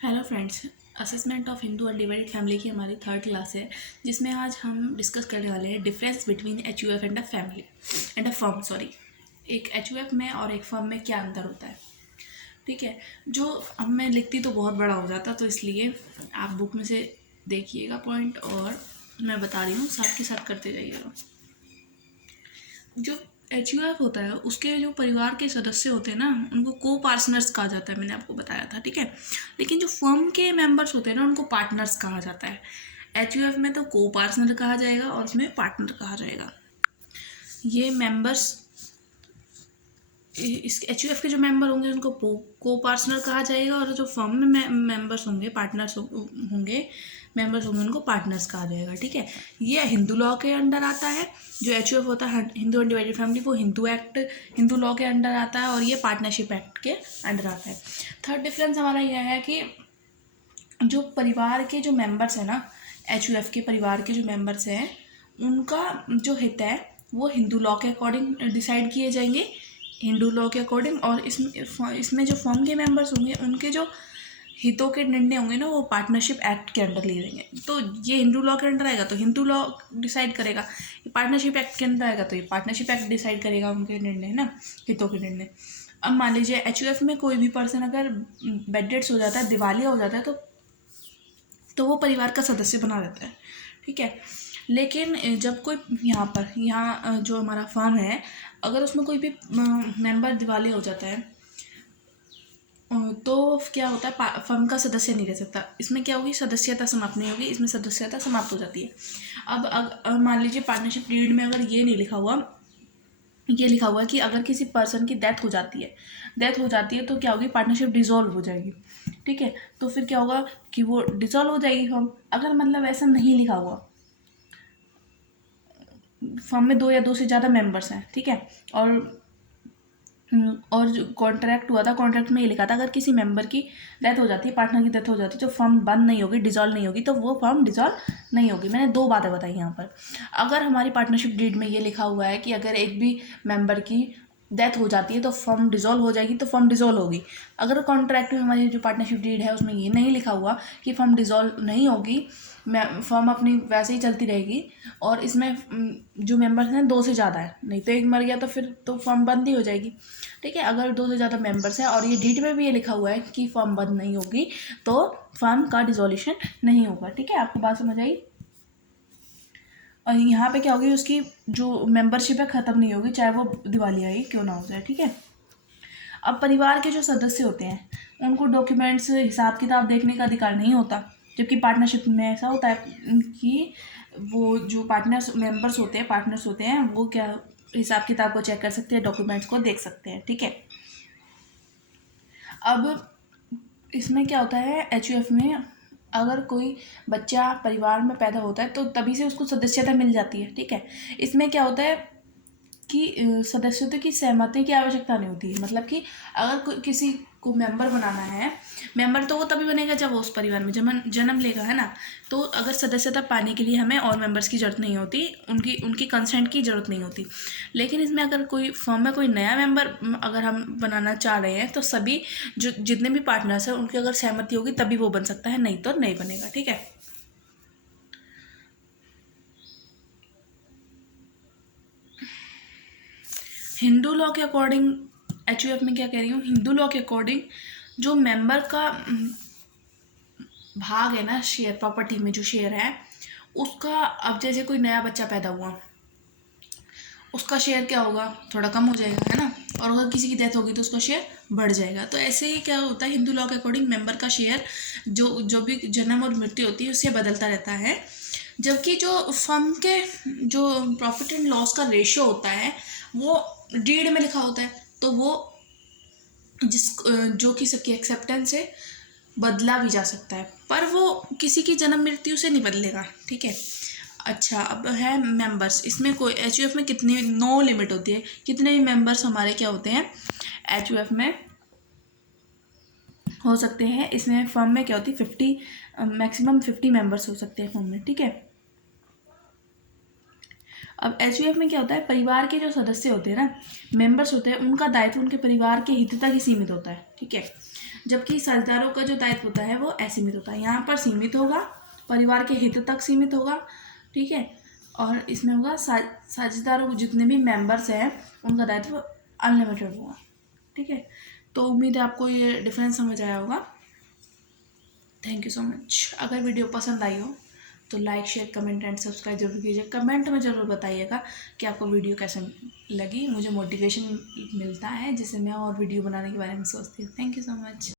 Hello friends, assessment of Hindu undivided family की हमारी third class है, जिसमें आज हम डिस्कस करने वाले हैं difference between H U F and a family and a firm. Sorry, एक एच यू एफ में और एक फर्म में क्या अंतर होता है। ठीक है, जो अब मैं लिखती तो बहुत बड़ा हो जाता, तो इसलिए आप बुक में से देखिएगा पॉइंट और मैं बता रही हूँ, साथ के साथ करते जाइएगा। जो एच यू एफ होता है उसके जो परिवार के सदस्य होते हैं ना, उनको को पार्टनर्स कहा जाता है, मैंने आपको बताया था। ठीक है, लेकिन जो फर्म के मेंबर्स होते हैं ना, उनको पार्टनर्स कहा जाता है। एच यू एफ में तो को पार्टनर कहा जाएगा और उसमें पार्टनर कहा जाएगा। ये मेंबर्स, इस एच यू एफ के जो मेंबर होंगे उनको को पार्टनर कहा जाएगा, और जो फर्म में मेंबर्स होंगे, पार्टनर्स होंगे, मेंबर्स होंगे, उनको पार्टनर्स कहा जाएगा। ठीक है, ये हिंदू लॉ के अंडर आता है। जो एच यू एफ होता है, हिंदू अनडिवाइडेड फैमिली, वो हिंदू लॉ के अंडर आता है, और ये पार्टनरशिप एक्ट के अंडर आता है। थर्ड डिफरेंस हमारा यह है कि जो परिवार के जो मेंबर्स हैं ना, एच यू एफ के परिवार के जो मेंबर्स हैं, उनका जो हित है वो हिंदू लॉ के अकॉर्डिंग डिसाइड किए जाएंगे, हिंदू लॉ के अकॉर्डिंग। और इसमें जो फर्म के मेंबर्स होंगे, उनके जो हितों के निर्णय होंगे ना, वो पार्टनरशिप एक्ट के अंडर लिए जाएंगे। तो ये हिंदू लॉ के अंडर आएगा तो हिंदू लॉ डिसाइड करेगा, पार्टनरशिप एक्ट के अंदर आएगा तो ये पार्टनरशिप एक्ट डिसाइड करेगा उनके निर्णय ना, हितों के निर्णय। अब मान लीजिए एच यू एफ में कोई भी पर्सन अगर बेड डेड्स हो जाता है, दिवालिया हो जाता है, तो वो परिवार का सदस्य बना रहता है। ठीक है, लेकिन जब कोई यहाँ जो हमारा फर्म है, अगर उसमें कोई भी मेंबर दिवालिया हो जाता है, तो क्या होता है, फर्म का सदस्य नहीं रह सकता। इसमें क्या होगी, सदस्यता समाप्त नहीं होगी, इसमें सदस्यता समाप्त हो जाती है। अब मान लीजिए पार्टनरशिप डीड में अगर ये नहीं लिखा हुआ, ये लिखा हुआ है कि अगर किसी पर्सन की डेथ हो जाती है तो क्या होगी, पार्टनरशिप डिसॉल्व हो जाएगी। ठीक है, तो फिर क्या होगा कि वो डिसॉल्व हो जाएगी फर्म। अगर मतलब ऐसा नहीं लिखा हुआ, फर्म में दो या दो से ज़्यादा मेंबर्स हैं, ठीक है, और जो कॉन्ट्रैक्ट हुआ था, कॉन्ट्रैक्ट में ये लिखा था अगर किसी मेंबर की डेथ हो जाती है, पार्टनर की डेथ हो जाती है, तो फर्म बंद नहीं होगी, डिसॉल्व नहीं होगी, तो वो फर्म डिसॉल्व नहीं होगी। मैंने दो बातें बताई यहाँ पर। अगर हमारी पार्टनरशिप डीड में ये लिखा हुआ है कि अगर एक भी मेंबर की डेथ हो जाती है तो फर्म डिसॉल्व हो जाएगी, तो फर्म डिसॉल्व होगी। अगर कॉन्ट्रैक्ट में हमारी जो पार्टनरशिप डीड है उसमें ये नहीं लिखा हुआ कि फर्म डिसॉल्व नहीं होगी, फर्म अपनी वैसे ही चलती रहेगी, और इसमें जो मेंबर्स हैं दो से ज़्यादा है, नहीं तो एक मर गया तो फिर तो फर्म बंद ही हो जाएगी। ठीक है, अगर दो से ज़्यादा मेंबर्स हैं और ये डीड में भी ये लिखा हुआ है कि फर्म बंद नहीं होगी, तो फर्म का डिसोल्यूशन नहीं होगा। ठीक है, आपको बात समझ आई। और यहाँ पे क्या होगी, उसकी जो मेंबरशिप है ख़त्म नहीं होगी, चाहे वो दिवालिया ही क्यों ना हो जाए। ठीक है, अब परिवार के जो सदस्य होते हैं उनको डॉक्यूमेंट्स, हिसाब किताब देखने का अधिकार नहीं होता, जबकि पार्टनरशिप में ऐसा होता है कि वो जो पार्टनर्स होते हैं वो क्या हिसाब किताब को चेक कर सकते हैं, डॉक्यूमेंट्स को देख सकते हैं। ठीक है, अब इसमें क्या होता है, एच यू एफ में अगर कोई बच्चा परिवार में पैदा होता है तो तभी से उसको सदस्यता मिल जाती है। ठीक है, इसमें क्या होता है कि सदस्यों की सहमति की आवश्यकता नहीं होती है। मतलब कि अगर किसी को मेंबर बनाना है, मेंबर तो वो तभी बनेगा जब वो उस परिवार में जन्म लेगा, है ना। तो अगर सदस्यता पाने के लिए हमें और मेंबर्स की ज़रूरत नहीं होती, उनकी कंसेंट की ज़रूरत नहीं होती। लेकिन इसमें अगर कोई फर्म में कोई नया मेंबर अगर हम बनाना चाह रहे हैं, तो सभी जो जितने भी पार्टनर्स हैं उनकी अगर सहमति होगी तभी वो बन सकता है, नहीं तो नहीं बनेगा। ठीक है, हिंदू लॉ के अकॉर्डिंग एच यू एफ में क्या कह रही हूँ, हिंदू लॉ के अकॉर्डिंग जो मेंबर का भाग है ना, शेयर प्रॉपर्टी में जो शेयर है उसका, अब जैसे कोई नया बच्चा पैदा हुआ, उसका शेयर क्या होगा, थोड़ा कम हो जाएगा, है ना। और अगर किसी की डेथ होगी तो उसका शेयर बढ़ जाएगा। तो ऐसे ही क्या होता है, हिंदू लॉ के अकॉर्डिंग मेंबर का शेयर जो भी जन्म और मृत्यु होती है उससे बदलता रहता है। जबकि जो फर्म के जो प्रॉफिट एंड लॉस का रेशियो होता है वो डीड में लिखा होता है, तो वो जो कि सबकी एक्सेप्टेंस से बदला भी जा सकता है, पर वो किसी की जन्म मृत्यु से नहीं बदलेगा। ठीक है, अच्छा, अब है मेंबर्स। इसमें कोई एच यू एफ में कितनी नो लिमिट होती है, कितने भी मेंबर्स हमारे क्या होते हैं एच यू एफ में हो सकते हैं। इसमें फर्म में क्या होती है, 50 मैक्सिमम 50 मेंबर्स हो सकते हैं फर्म में। ठीक है, अब एच यू एफ में क्या होता है, परिवार के जो सदस्य होते हैं ना, मेंबर्स होते हैं, उनका दायित्व उनके परिवार के हित तक ही सीमित होता है। ठीक है, जबकि साझेदारों का जो दायित्व होता है वो असीमित होता है। यहाँ पर सीमित होगा, परिवार के हित तक सीमित होगा, ठीक है। और इसमें होगा साझेदारों जितने भी मेंबर्स हैं उनका दायित्व अनलिमिटेड होगा, ठीक है। तो उम्मीद है आपको ये डिफरेंस समझ आया होगा। Thank you so much. अगर वीडियो पसंद आई हो तो like, share, comment and subscribe जरूर कीजिए। कमेंट में ज़रूर बताइएगा कि आपको वीडियो कैसे लगी। मुझे मोटिवेशन मिलता है जिससे मैं और वीडियो बनाने के बारे में सोचती हूँ। Thank you so much.